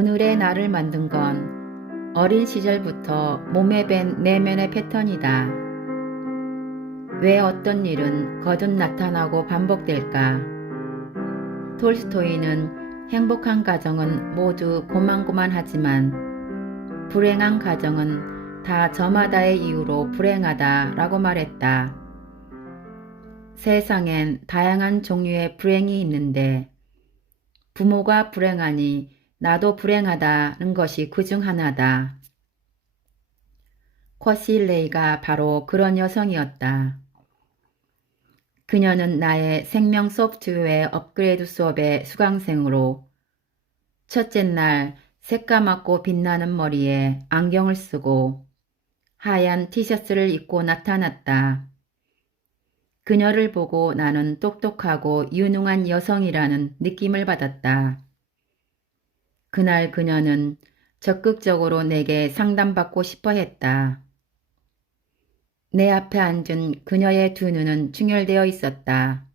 오늘의 나를 만든 건 어린 시절부터 몸에 밴 내면의 패턴이다. 왜 어떤 일은 거듭 나타나고 반복될까? 톨스토이는 행복한 가정은 모두 고만고만하지만 불행한 가정은 다 저마다의 이유로 불행하다 라고 말했다. 세상엔 다양한 종류의 불행이 있는데 부모가 불행하니 나도 불행하다는 것이 그중 하나다. 쿼실레이가 바로 그런 여성이었다. 그녀는 나의 생명 소프트웨어 업그레이드 수업의 수강생으로 첫째 날 새까맣고 빛나는 머리에 안경을 쓰고 하얀 티셔츠를 입고 나타났다. 그녀를 보고 나는 똑똑하고 유능한 여성이라는 느낌을 받았다. 그날 그녀는 적극적으로 내게 상담받고 싶어 했다. 내 앞에 앉은 그녀의 두 눈은 충혈되어 있었다.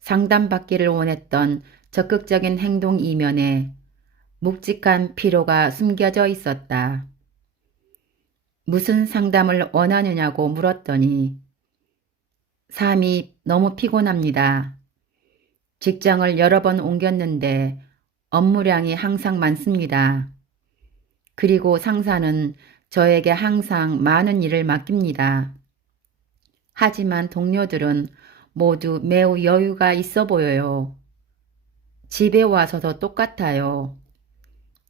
상담받기를 원했던 적극적인 행동 이면에 묵직한 피로가 숨겨져 있었다. 무슨 상담을 원하느냐고 물었더니 삶이 너무 피곤합니다. 직장을 여러 번 옮겼는데 업무량이 항상 많습니다. 그리고 상사는 저에게 항상 많은 일을 맡깁니다. 하지만 동료들은 모두 매우 여유가 있어 보여요. 집에 와서도 똑같아요.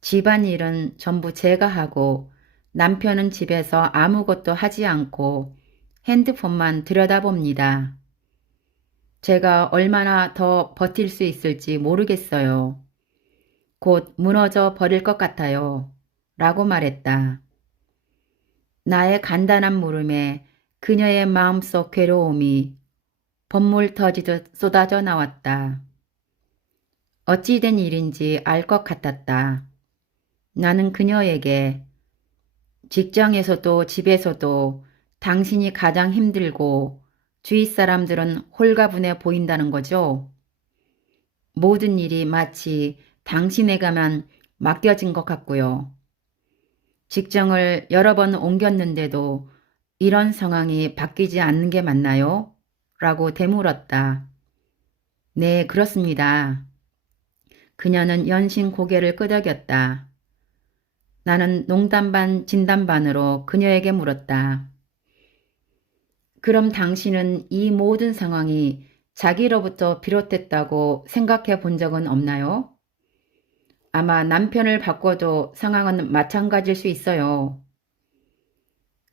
집안일은 전부 제가 하고 남편은 집에서 아무것도 하지 않고 핸드폰만 들여다봅니다. 제가 얼마나 더 버틸 수 있을지 모르겠어요. 곧 무너져 버릴 것 같아요. 라고 말했다. 나의 간단한 물음에 그녀의 마음속 괴로움이 번물 터지듯 쏟아져 나왔다. 어찌된 일인지 알 것 같았다. 나는 그녀에게 직장에서도 집에서도 당신이 가장 힘들고 주위 사람들은 홀가분해 보인다는 거죠. 모든 일이 마치 당신에게만 맡겨진 것 같고요. 직장을 여러 번 옮겼는데도 이런 상황이 바뀌지 않는 게 맞나요? 라고 되물었다. 네, 그렇습니다. 그녀는 연신 고개를 끄덕였다. 나는 농담 반 진담 반으로 그녀에게 물었다. 그럼 당신은 이 모든 상황이 자기로부터 비롯됐다고 생각해 본 적은 없나요? 아마 남편을 바꿔도 상황은 마찬가지일 수 있어요.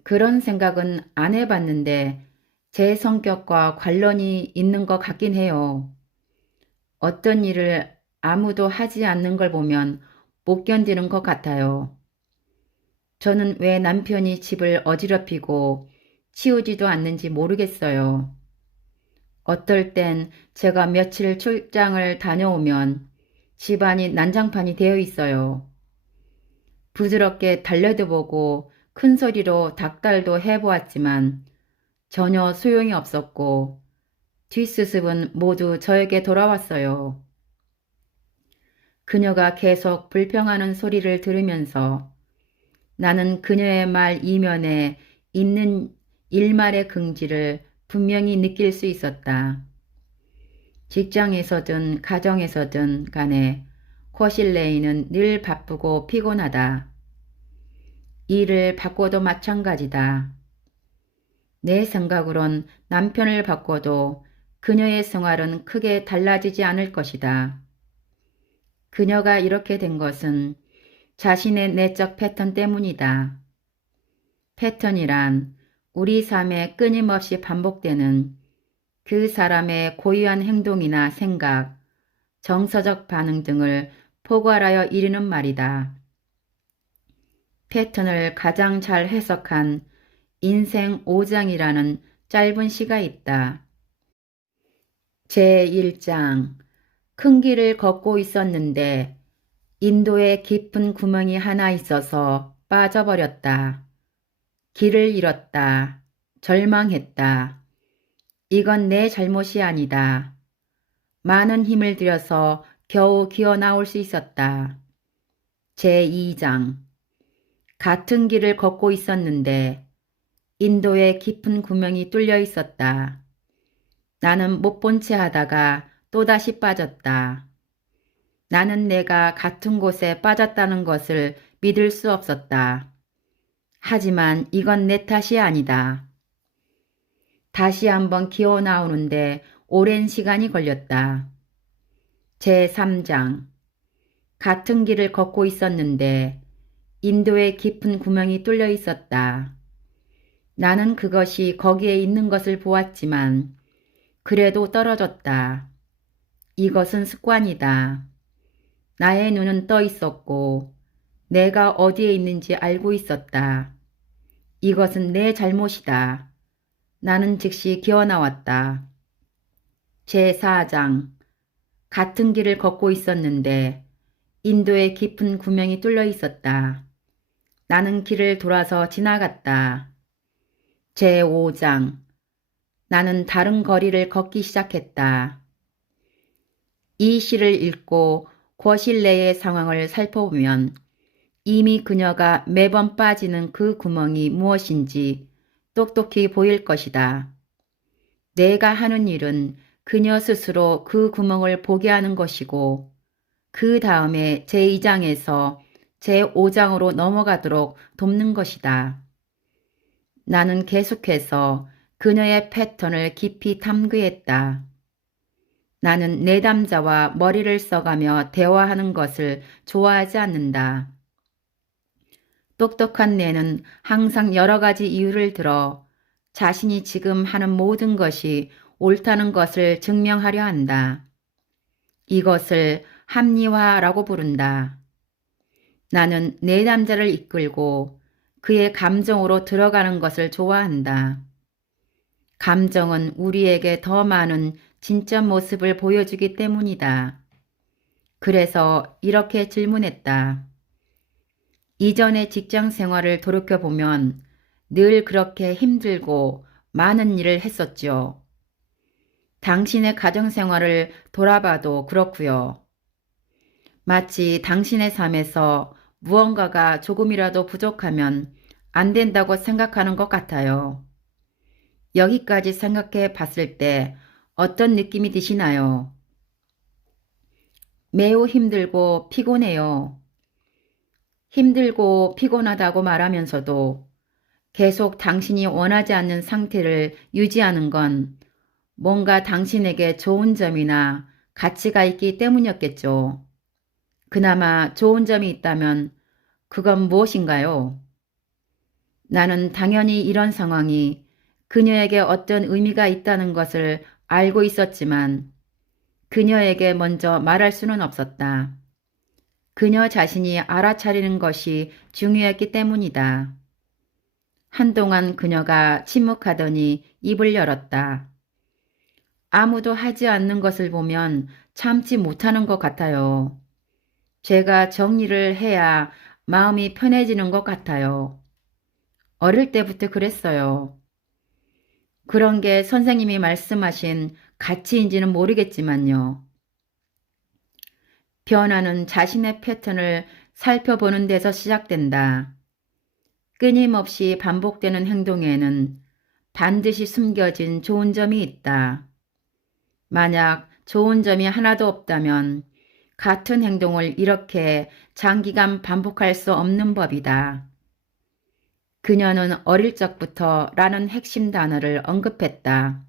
그런 생각은 안 해봤는데 제 성격과 관련이 있는 것 같긴 해요. 어떤 일을 아무도 하지 않는 걸 보면 못 견디는 것 같아요. 저는 왜 남편이 집을 어지럽히고 치우지도 않는지 모르겠어요. 어떨 땐 제가 며칠 출장을 다녀오면 집안이 난장판이 되어 있어요. 부드럽게 달래도 보고 큰 소리로 닭달도 해보았지만 전혀 소용이 없었고 뒷수습은 모두 저에게 돌아왔어요. 그녀가 계속 불평하는 소리를 들으면서 나는 그녀의 말 이면에 있는 일말의 긍지를 분명히 느낄 수 있었다. 직장에서든 가정에서든 간에 코실레이는 늘 바쁘고 피곤하다. 일을 바꿔도 마찬가지다. 내 생각으론 남편을 바꿔도 그녀의 생활은 크게 달라지지 않을 것이다. 그녀가 이렇게 된 것은 자신의 내적 패턴 때문이다. 패턴이란 우리 삶에 끊임없이 반복되는 그 사람의 고유한 행동이나 생각, 정서적 반응 등을 포괄하여 이르는 말이다. 패턴을 가장 잘 해석한 인생 5장이라는 짧은 시가 있다. 제1장 큰 길을 걷고 있었는데 인도에 깊은 구멍이 하나 있어서 빠져버렸다. 길을 잃었다. 절망했다. 이건 내 잘못이 아니다. 많은 힘을 들여서 겨우 기어 나올 수 있었다. 제2장 같은 길을 걷고 있었는데 인도에 깊은 구멍이 뚫려 있었다. 나는 못 본 채 하다가 또다시 빠졌다. 나는 내가 같은 곳에 빠졌다는 것을 믿을 수 없었다. 하지만 이건 내 탓이 아니다. 다시 한번 기어 나오는데 오랜 시간이 걸렸다. 제3장 같은 길을 걷고 있었는데 인도에 깊은 구멍이 뚫려 있었다. 나는 그것이 거기에 있는 것을 보았지만 그래도 떨어졌다. 이것은 습관이다. 나의 눈은 떠 있었고 내가 어디에 있는지 알고 있었다. 이것은 내 잘못이다. 나는 즉시 기어 나왔다. 제4장 같은 길을 걷고 있었는데 인도에 깊은 구멍이 뚫려 있었다. 나는 길을 돌아서 지나갔다. 제5장 나는 다른 거리를 걷기 시작했다. 이 시를 읽고 거실 내의 상황을 살펴보면 이미 그녀가 매번 빠지는 그 구멍이 무엇인지 똑똑히 보일 것이다. 내가 하는 일은 그녀 스스로 그 구멍을 보게 하는 것이고 그 다음에 제2장에서 제5장으로 넘어가도록 돕는 것이다. 나는 계속해서 그녀의 패턴을 깊이 탐구했다. 나는 내담자와 머리를 써가며 대화하는 것을 좋아하지 않는다. 똑똑한 내는 항상 여러 가지 이유를 들어 자신이 지금 하는 모든 것이 옳다는 것을 증명하려 한다. 이것을 합리화라고 부른다. 나는 내담자를 이끌고 그의 감정으로 들어가는 것을 좋아한다. 감정은 우리에게 더 많은 진짜 모습을 보여주기 때문이다. 그래서 이렇게 질문했다. 이전의 직장 생활을 돌이켜보면 늘 그렇게 힘들고 많은 일을 했었죠. 당신의 가정 생활을 돌아봐도 그렇고요. 마치 당신의 삶에서 무언가가 조금이라도 부족하면 안 된다고 생각하는 것 같아요. 여기까지 생각해 봤을 때 어떤 느낌이 드시나요? 매우 힘들고 피곤해요. 힘들고 피곤하다고 말하면서도 계속 당신이 원하지 않는 상태를 유지하는 건 뭔가 당신에게 좋은 점이나 가치가 있기 때문이었겠죠. 그나마 좋은 점이 있다면 그건 무엇인가요? 나는 당연히 이런 상황이 그녀에게 어떤 의미가 있다는 것을 알고 있었지만 그녀에게 먼저 말할 수는 없었다. 그녀 자신이 알아차리는 것이 중요했기 때문이다. 한동안 그녀가 침묵하더니 입을 열었다. 아무도 하지 않는 것을 보면 참지 못하는 것 같아요. 제가 정리를 해야 마음이 편해지는 것 같아요. 어릴 때부터 그랬어요. 그런 게 선생님이 말씀하신 가치인지는 모르겠지만요. 변화는 자신의 패턴을 살펴보는 데서 시작된다. 끊임없이 반복되는 행동에는 반드시 숨겨진 좋은 점이 있다. 만약 좋은 점이 하나도 없다면 같은 행동을 이렇게 장기간 반복할 수 없는 법이다. 그녀는 어릴 적부터 라는 핵심 단어를 언급했다.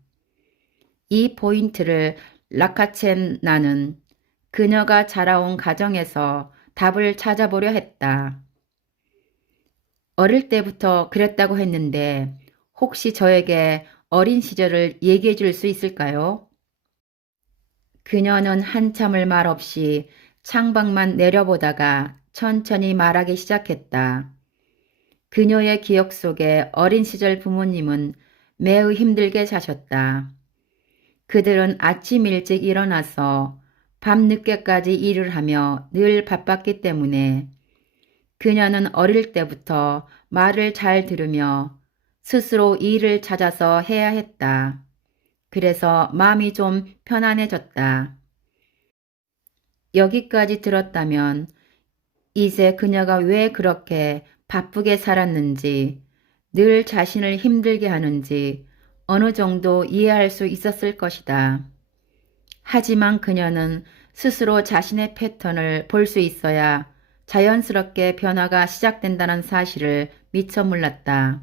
이 포인트를 라카첸나는 그녀가 자라온 가정에서 답을 찾아보려 했다. 어릴 때부터 그랬다고 했는데 혹시 저에게 어린 시절을 얘기해 줄 수 있을까요? 그녀는 한참을 말없이 창밖만 내려보다가 천천히 말하기 시작했다. 그녀의 기억 속에 어린 시절 부모님은 매우 힘들게 사셨다. 그들은 아침 일찍 일어나서 밤늦게까지 일을 하며 늘 바빴기 때문에 그녀는 어릴 때부터 말을 잘 들으며 스스로 일을 찾아서 해야 했다. 그래서 마음이 좀 편안해졌다. 여기까지 들었다면 이제 그녀가 왜 그렇게 바쁘게 살았는지, 늘 자신을 힘들게 하는지 어느 정도 이해할 수 있었을 것이다. 하지만 그녀는 스스로 자신의 패턴을 볼 수 있어야 자연스럽게 변화가 시작된다는 사실을 미처 몰랐다.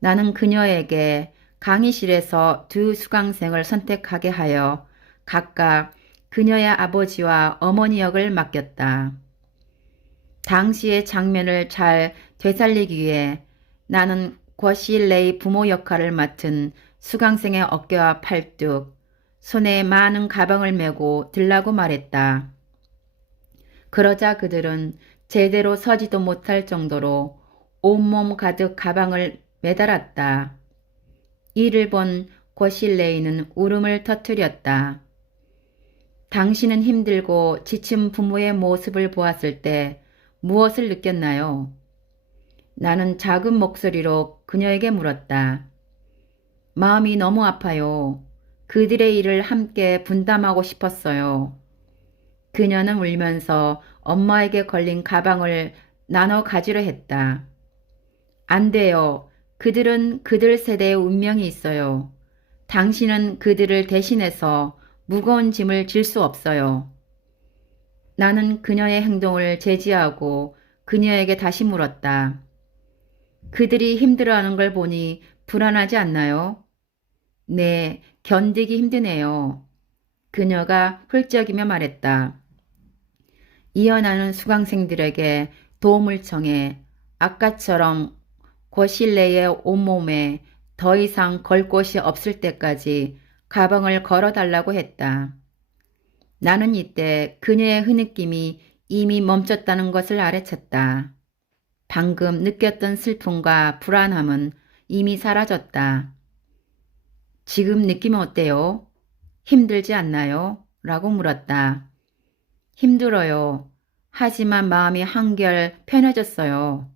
나는 그녀에게 강의실에서 두 수강생을 선택하게 하여 각각 그녀의 아버지와 어머니 역을 맡겼다. 당시의 장면을 잘 되살리기 위해 나는 거실레의 부모 역할을 맡은 수강생의 어깨와 팔뚝, 손에 많은 가방을 메고 들라고 말했다. 그러자 그들은 제대로 서지도 못할 정도로 온몸 가득 가방을 매달았다. 이를 본 거실레이는 울음을 터뜨렸다. 당신은 힘들고 지친 부모의 모습을 보았을 때 무엇을 느꼈나요? 나는 작은 목소리로 그녀에게 물었다. 마음이 너무 아파요. 그들의 일을 함께 분담하고 싶었어요. 그녀는 울면서 엄마에게 걸린 가방을 나눠 가지려 했다. 안 돼요. 그들은 그들 세대의 운명이 있어요. 당신은 그들을 대신해서 무거운 짐을 질 수 없어요. 나는 그녀의 행동을 제지하고 그녀에게 다시 물었다. 그들이 힘들어하는 걸 보니 불안하지 않나요? 네, 견디기 힘드네요. 그녀가 훌쩍이며 말했다. 이어 나는 수강생들에게 도움을 청해 아까처럼 거실내의 온몸에 더 이상 걸 곳이 없을 때까지 가방을 걸어달라고 했다. 나는 이때 그녀의 흐느낌이 이미 멈췄다는 것을 알아챘다. 방금 느꼈던 슬픔과 불안함은 이미 사라졌다. 지금 느낌은 어때요? 힘들지 않나요? 라고 물었다. 힘들어요. 하지만 마음이 한결 편해졌어요.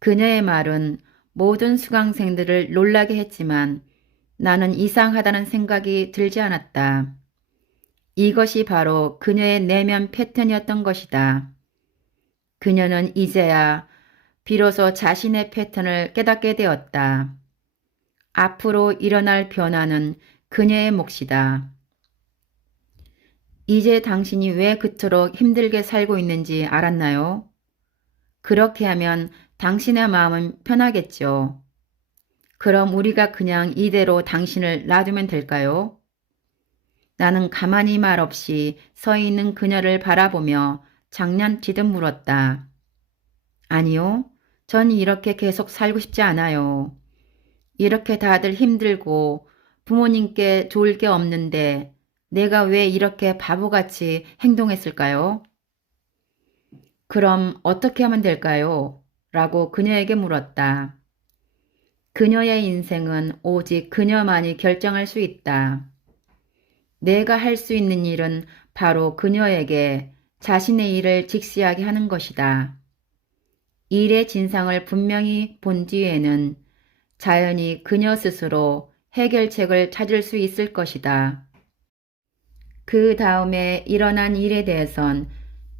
그녀의 말은 모든 수강생들을 놀라게 했지만 나는 이상하다는 생각이 들지 않았다. 이것이 바로 그녀의 내면 패턴이었던 것이다. 그녀는 이제야 비로소 자신의 패턴을 깨닫게 되었다. 앞으로 일어날 변화는 그녀의 몫이다. 이제 당신이 왜 그토록 힘들게 살고 있는지 알았나요? 그렇게 하면 당신의 마음은 편하겠죠. 그럼 우리가 그냥 이대로 당신을 놔두면 될까요? 나는 가만히 말없이 서 있는 그녀를 바라보며 장난치듯 물었다. 아니요, 전 이렇게 계속 살고 싶지 않아요. 이렇게 다들 힘들고 부모님께 좋을 게 없는데 내가 왜 이렇게 바보같이 행동했을까요? 그럼 어떻게 하면 될까요? 라고 그녀에게 물었다. 그녀의 인생은 오직 그녀만이 결정할 수 있다. 내가 할 수 있는 일은 바로 그녀에게 자신의 일을 직시하게 하는 것이다. 일의 진상을 분명히 본 뒤에는 자연히 그녀 스스로 해결책을 찾을 수 있을 것이다. 그 다음에 일어난 일에 대해선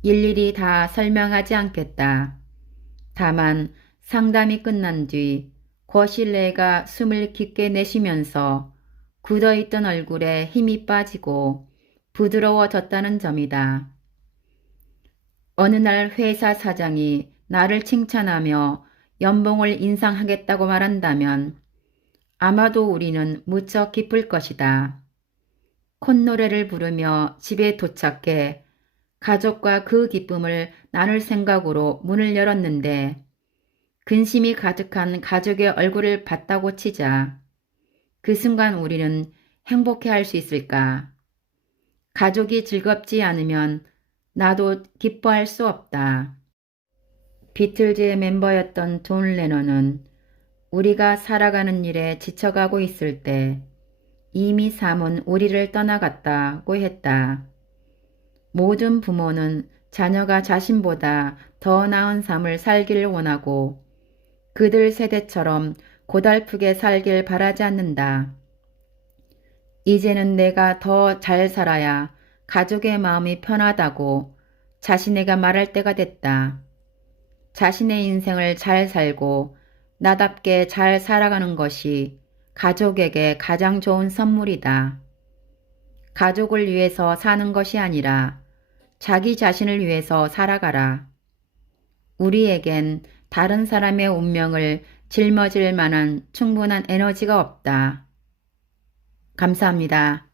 일일이 다 설명하지 않겠다. 다만 상담이 끝난 뒤 거실내가 숨을 깊게 내쉬면서 굳어있던 얼굴에 힘이 빠지고 부드러워졌다는 점이다. 어느 날 회사 사장이 나를 칭찬하며 연봉을 인상하겠다고 말한다면 아마도 우리는 무척 기쁠 것이다. 콧노래를 부르며 집에 도착해 가족과 그 기쁨을 나눌 생각으로 문을 열었는데 근심이 가득한 가족의 얼굴을 봤다고 치자 그 순간 우리는 행복해할 수 있을까? 가족이 즐겁지 않으면 나도 기뻐할 수 없다. 비틀즈의 멤버였던 존 레논은 우리가 살아가는 일에 지쳐가고 있을 때 이미 삶은 우리를 떠나갔다고 했다. 모든 부모는 자녀가 자신보다 더 나은 삶을 살기를 원하고 그들 세대처럼 고달프게 살길 바라지 않는다. 이제는 내가 더 잘 살아야 가족의 마음이 편하다고 자신에게 말할 때가 됐다. 자신의 인생을 잘 살고 나답게 잘 살아가는 것이 가족에게 가장 좋은 선물이다. 가족을 위해서 사는 것이 아니라 자기 자신을 위해서 살아가라. 우리에겐 다른 사람의 운명을 짊어질 만한 충분한 에너지가 없다. 감사합니다.